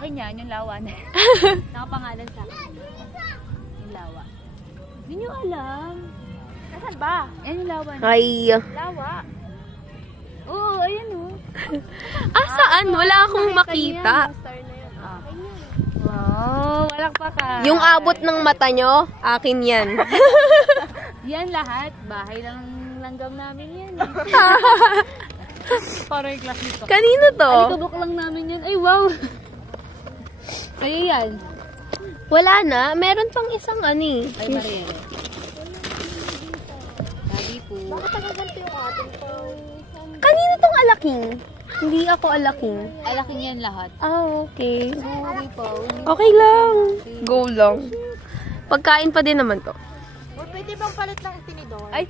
Akin yan, yung lawa na. Nakapangalan sa akin. Yung lawa. Hindi nyo alam. Nasaan ba? Yan yung lawa na. Ay. Lawa. Oo, ayan o. Saan? Wala akong makita. Wow, walang pa ka. Yung abot ng mata nyo, akin yan. Yan lahat. Bahay lang langgam namin yan. Parang yung class nito. Kanino to? Alikabok lang namin yan. Ay, wow. Sa'yo yan. Wala na. Meron pang isang ani. Ay, Marielle. Sabi po. Bakit nagaganto yung atin po? Kanino tong alaking? Hindi ako alaking. Alaking yan lahat. Okay. Sorry po. Okay lang. Go lang. Pagkain pa din naman to. O pwede bang palit ng tinidor? Ay.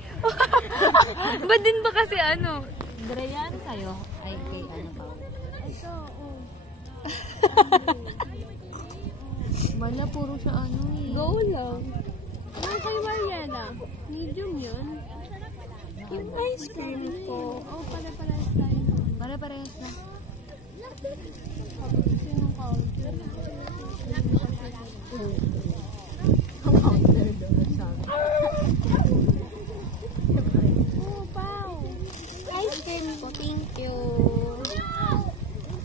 Ba din ba kasi ano? Drayan kayo. Ay, kay ano pa. Ito, oh. Wala, puro sa ano eh. Go lang. Ano kay Mariana? Medium yun? Yung ice cream ko. Oh, pala-palas tayo. Pare-parehas na. Sinong counter? Ang counter doon sa akin. Oh, wow. Ice cream ko. Thank you.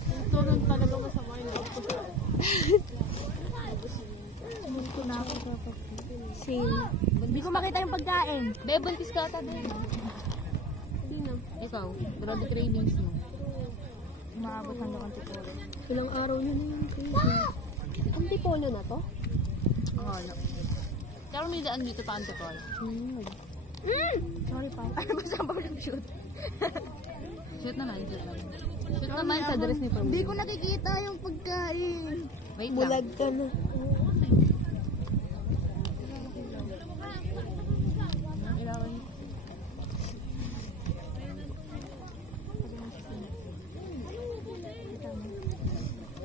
Ito nun talaga masama yun. Multo na ako dapat. Same. Hindi ko makita yung pagkain. Bebuntis ka ata din. Hindi na. Ikaw, grabe cravings mo. Umaabot hanggang antipolo. Ilang araw na yun. Antipolo na to? Ang hala. Pero may daan dito pa antipolo. Sorry pa. Ano ba sa bawal ng shoot? Shoot naman, shoot naman. Shoot naman sa dress ni Pamela. Hindi ko nakikita yung pagkain. Wait lang. Bulag ka na. Ilawan niyo.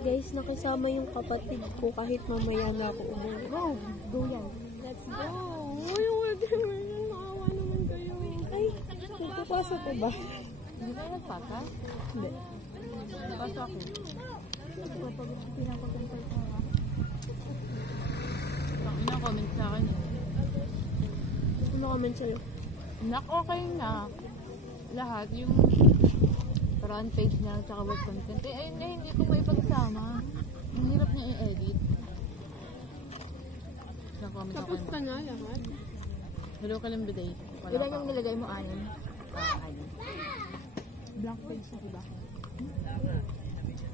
Guys, nakasama yung kapatid ko kahit mamaya na ako umuwi. Go! Go yan. Let's go! Uy, maawa naman kayo. Ay, nagpapasa ko ba? Hindi kayo nagpasa? Hindi. Nagpasa ako. Pinapagantay ko nga. Ina-comment sa akin eh. Ano comment sa'yo? Nak, okay na. Lahat, yung front page niya, tsaka web content. Eh, ayun na, hindi ko maipagsama. Ang hirap niya i-edit. Nag-comment ako Tapos ka na lahat? Hello, Kalimbiday. Ilan yung nilagay mo? 6? Blank page na diba?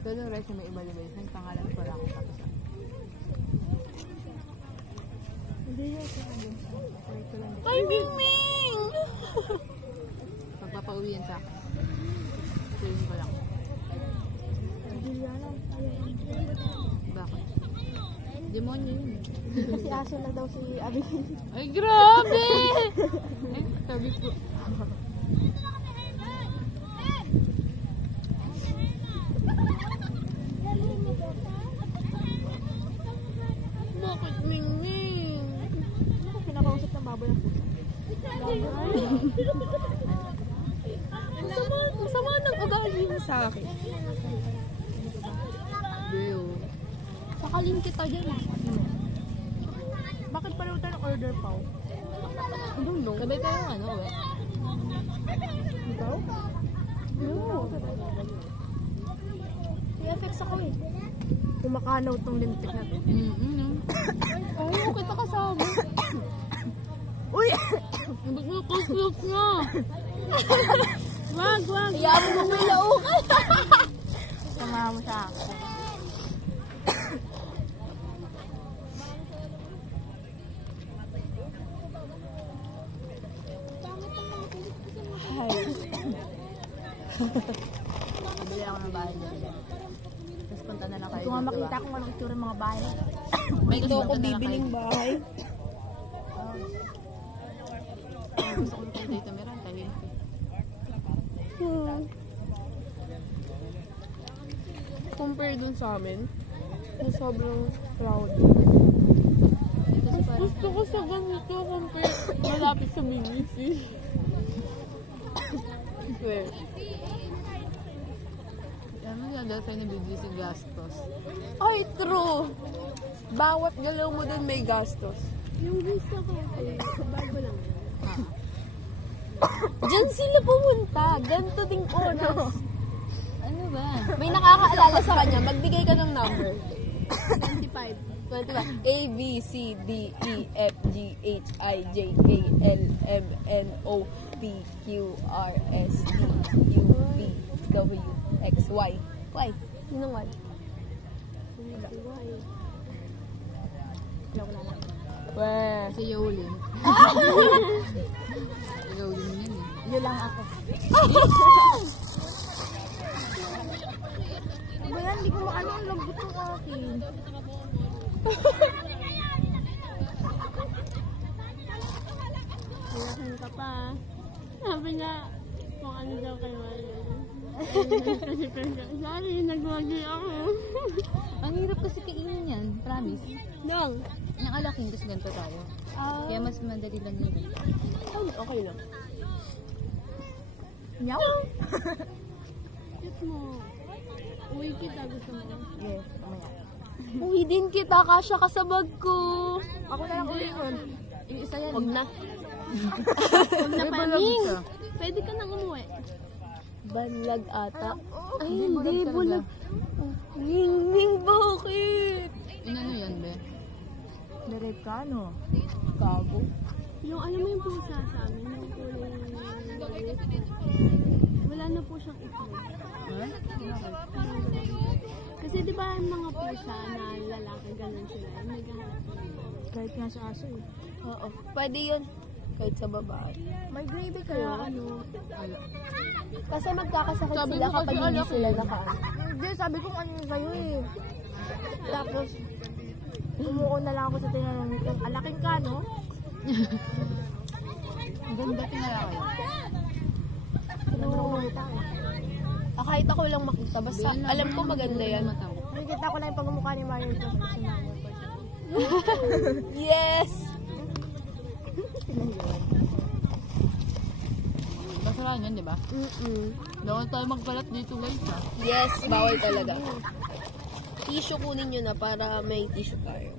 Pero resume evaluation, pangalan ko lang tapos na. Hindi yun. Ay, Ming! Pagpapauwi yan sa akin. Sabihin ko lang. Hindi yan. Bakit? Demonyo yun. Kasi aso na daw si Abby. Ay, grabe! Ay, sabi ko. Bakit, Ming? Ano pinakausap ng baboy ng puso? Masama ng ugali mo sa akin. Beo. Sakaling kita dyan. Bakit pala tayo ng-order pa? I don't know. Sabay tayo ano, eh? Ikaw? No. PFX ako eh. Kumakanaw tong lintik na to. Ay, okay pa kasama. Uy! Ba't mo kuskus na? Wag! Iyaman mo may laukan. Sama mo sa akin. Bili ako ng bahay dyan. Tapos punta na lang kayo. Ito nga makita kung anong itsura ng mga bahay. May Ito ako bibiling bahay. Gusto ko punta dito. Meron tayo. Compare dun sa amin, na sobrang crowd. Ito sa parang. Gusto ko sa ganito compare malapit sa BBC. Yan Ano siya dahil sa'yo nabibili si Gastos? Ay, true. Bawat galaw mo dun may gastos. Yung visa ko, bago lang. Diyan sila pumunta. Ganto ding oras. Ano ba? May nakakaalala sa kanya. Magbigay ka ng number. 25. A, B, C, D, E, F, G, H, I, J, K, L, M, N, O, P, Q, R, S, T, U, V, W, X, Y. Y. Yun ang Y. Weh. Si Yolin. Yolin yun eh. Yun lang ako. Wala, hindi ko maano ang lambot ng akin. Ayahan ka pa. Sabi niya, kung ano daw kay Mario. Sorry, nagwagi ako. Ang hirap kasi kainin yan, promise. Nang? Yung alaking, tapos ganito tayo. Kaya mas madali lang yun. Okay lang. Meow! Cute mo. Uwi kita, gusto mo. Yes, mamaya. Uwi din kita, kasya ka sa bag ko. Ako na lang ulit yun. Yung isa yan. Huwag na. Huwag na paning. Pwede ka nang umuwi. Banlag ata. Ay, hindi, bulag bulag. Ning, bakit? Ano yan, be? Derekano. Gago. Yung alam mo yung pusa sa amin, yung kulay wala na po siyang itlog. Eh? Kasi di ba yung mga pusa na lalaki, ganun sila, naghahanap. Kahit nga sa aso eh. Oo, pwede yun. Kahit sa babae. May gravy Kaya kayo? ano, Ala. kasi magkakasakit Sabi sila mo kapag kasi hindi anak sila eh. nakaan. Hindi, sabi ko ano sa'yo eh. Tapos, umuo na lang ako sa tinanong nito. Alaking ka, no? Ang ganda tinala kayo. Kahit ako lang makita, basta alam ko maganda yan. Nakikita ko lang yung pagmumukha ni Mario sa sinabi ko. Yes! Basurahan yan, di ba? Mm-mm. Bawal tayo magkalat dito guys ha. Yes, bawal talaga. Tissue kunin nyo na para may tissue tayo.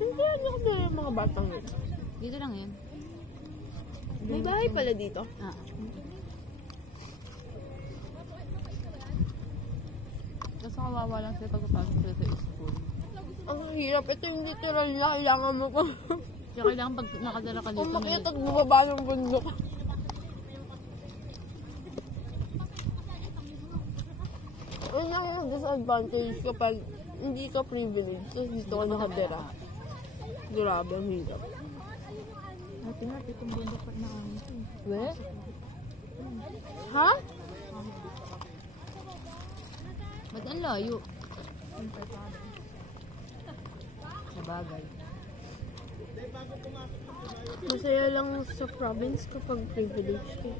Hindi nyo ba yung mga batang yun? Dito lang yan. May bahay pala dito. Ah. Tapos kawawa lang sila pagpapasok sila sa school. Ang hirap. Ito yung literal na kailangan mo ko. Kaya kailangan pag nakadala ka dito Umakyat at bumaba ng bundok. Ano ang disadvantage kapag hindi ka privileged kasi dito ka nakatira. Grabe, ang hirap. Ate nga, pitong bundok pa na kami. We? Ha? Ba't ang layo? Sa bagay. Masaya lang sa province kapag privileged ka.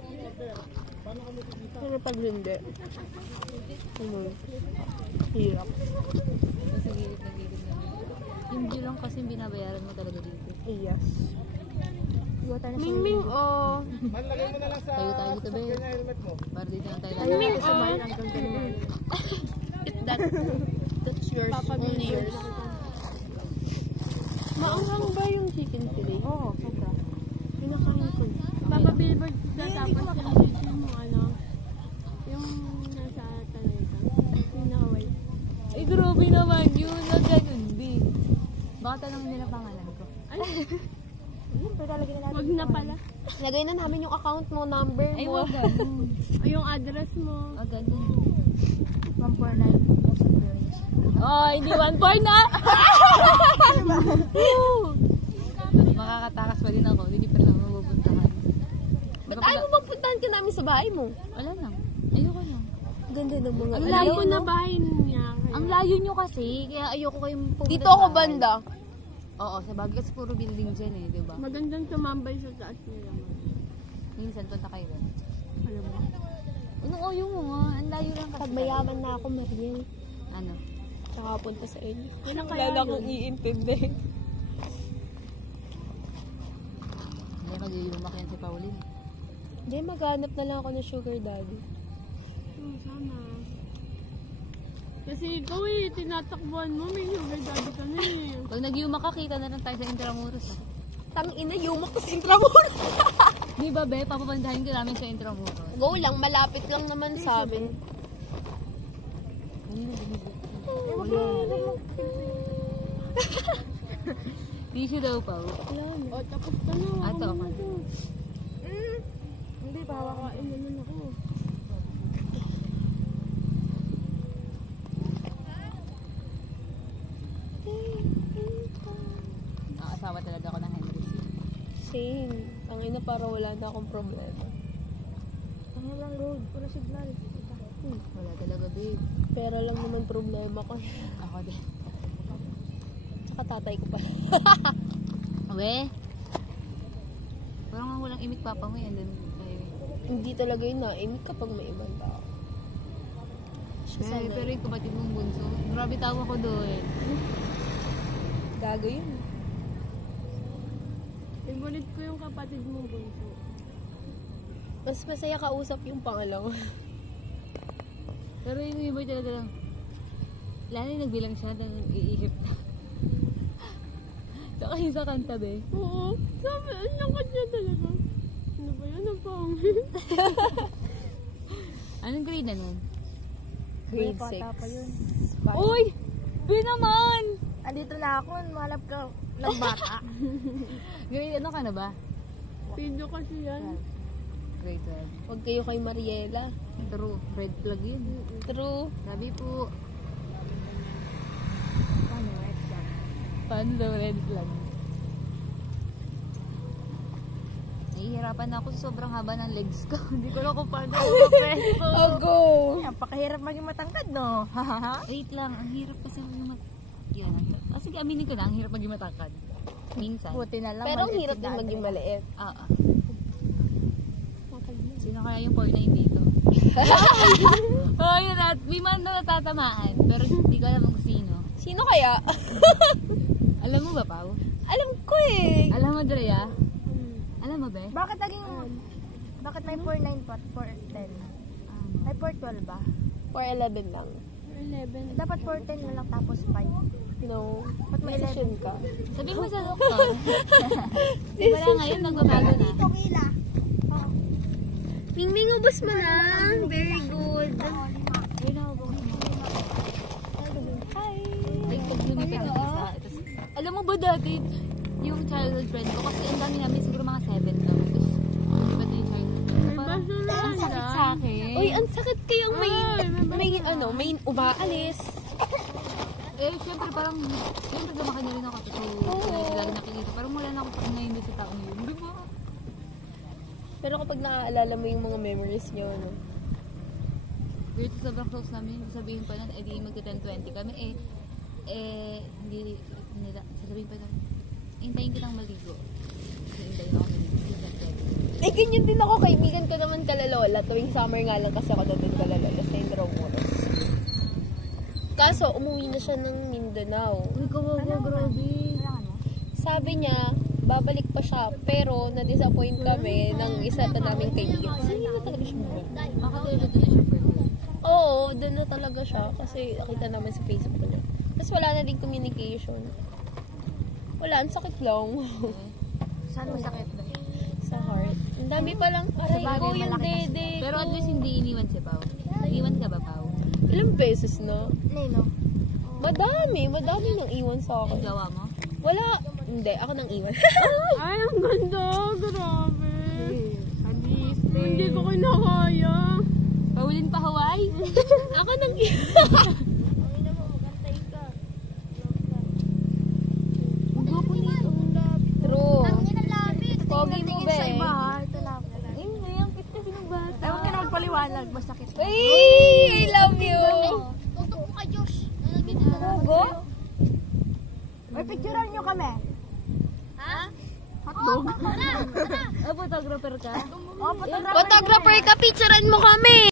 Pero pag hindi, hirap. Sa gilid na gilid na. Yung view lang kasi binabayaran mo talaga dito. Yes. Iwa tayo na sa Mingming, oh. Tayo tayo dito ba? Para dito na tayo Tayo lang. na sa bayan ang ganda naman. That's yours, only yours. Maangang ba yung chicken fillet? Oo, sobra. Pinakain ko. Papa Billboard na tapos yung video mo, ano, yung nasa talenta, yung naka-white. Ay, grabe naman yun. Na ganun, B. Baka tanong nila pangalan ko. Pero lalagyan na natin. Wag na pala. Lagay na namin yung account mo, number Ay, mo. wag ganun. Ay, yung address mo. Wag ganun. 149. Oh, hindi 1 point na! Makakatakas pa din ako. Hindi pa lang mapupuntahan. Ba't ayaw mo bang puntahan ka namin sa bahay mo? Wala lang. Ayoko lang. Ganda ng mga Ang layo na bahay niya. Ang layo nyo kasi, kaya ayoko kayong pumunta. Dito ako sa bahay. banda. Oo, sa bagay kasi puro building dyan eh, di ba? Magandang tumambay sa taas nila. Minsan punta kayo doon. Alam mo. Anong ayaw mo nga? Ang layo lang kasi. Pag mayaman na ako, Mariel. Ano? Tsaka punta sa inyo. Kailan kaya Wala yun? kong iintindi. mag-iumak yan si Pauline. Hindi, maghanap na lang ako ng sugar daddy. Oo, sana. Kasi ikaw tinatakbuhan mo, may sugar daddy ka na eh. Pag nag-iumak ka, kita na lang tayo sa Intramuros. Tangina, yumak ko sa Intramuros. Di ba, be? Papapandahin ka namin sa Intramuros. Go lang, malapit lang naman sa amin. Tissue daw, Pao. O, tapos ka na. Ato, ako. Hindi, pawakain naman ako. Nakasama talaga ako ng Henry C. Same. Ang ina, para wala na akong problema. Ano lang road, puro signal. Wala talaga, babe. Pera lang naman problema ko. Ako din. Tsaka tatay ko pa. We? Parang nga walang imik papa mo yan. Hindi talaga yun naimik kapag may ibang tao. Pero yung kapatid mong bunso, grabe tawa ko doon. Gago yun. Favorite ko yung kapatid mong bunso. Mas masaya kausap yung pangalawa. Pero yung iba talaga lang, lalo yung nagbilang siya, nag-iihip na. Tsaka yung sa kanta, be. Oo, sabi, ang langkat niya talaga. Ano ba yan? Ang pangit. Anong grade na nun? Grade Bata pa 6. yun. Uy! Be naman! Andito na ako, malap ka ng bata. Grade ano ka na ba? Video kasi yan. Grade 12. Huwag kayo kay Mariela. True. Red flag yun. True. Sabi po. Paano daw red flag? Nahihirapan na ako sa sobrang haba ng legs ko. Hindi ko alam kung paano ako mapresto. Oh, go! Napakahirap maging matangkad, no? Wait lang, ang hirap kasi maging yan. Sige, aminin ko na, ang hirap maging matangkad. Minsan. Buti na lang. Pero ang maliit hirap si din Daddy. maging maliit. Oo. Sino kaya yung 4-9 dito? Oh, yun na. May man na natatamaan. Pero hindi ko alam kung sino. Sino kaya? Alam mo ba, Pao? Alam ko eh. Alam mo, Drea? Alam mo ba? Bakit naging... Bakit may 4.9 pa? 4.10? May 4.12 ba? 4'11 lang. 11. Dapat 4.10 na lang tapos 5. No. Ba't may Decision ka. Sabihin mo sa doktor. Wala ngayon, nagbabago na. Kila. Mingming, ubos mo na. Very good. Like, pag lumipat ng isa. Alam mo ba dati, yung childhood friend ko, kasi ang dami namin, siguro mga 7 lang. Tapos, lumipat na yung childhood friend ko. Parang, ang sakit sa akin. Uy, ang sakit kayang may umaalis. Eh, syempre parang, syempre lumaki na rin ako. So, lagi nakikita. Parang wala na ako pag ngayon doon sa taong yun. Di ba? Pero kapag naaalala mo yung mga memories nyo, no? Weird, sobrang close namin. Sabihin pa nun, di magka-10-20 kami. Hindi nila, sasabihin pa nun, hintayin kitang maligo. Kasi hintayin ako maligo. Eh, ganyan din ako. Kaibigan ko naman kalalola. Tuwing summer nga lang kasi ako doon kalalola sa Intramuros. Kaso, umuwi na siya ng Mindanao. Uy, kawawa, grabe. Sabi niya, babalik pa siya, pero na-disappoint kami ng isa na naming kaibigan. Kasi hindi na talaga siya bumalik. Makatulad na siya for me. Oo, doon na talaga siya. Kasi nakita naman sa Facebook niya. Tapos wala na din communication. Wala, ang sakit lang. Saan masakit ba? Sa heart. Ang dami pa lang. Aray ko yung dede. Pero at least hindi iniwan si Pao. Naiwan ka ba, Pao? Ilang beses na? Nino. Madami nang iwan sa Ang akin. gawa mo? Wala. Hindi, ako nang iwan. Ay, ang ganda. Grabe. Hindi ko kinakaya. Paulin pa Hawaii? Ako nang iwan. Ang gwapo nito. True. Inalapit. Pogi mo ba eh? Ito lang. Hindi, ang cute kasi ng bata. Ay, huwag ka na magpaliwanag. Basta kita. Ay, I love you. Tutok ka, Diyos. Hugo? May picturean nyo kami. Ha? Hotdog. Ah, photographer ka? Oh, photographer. Photographer ka, picturean mo kami.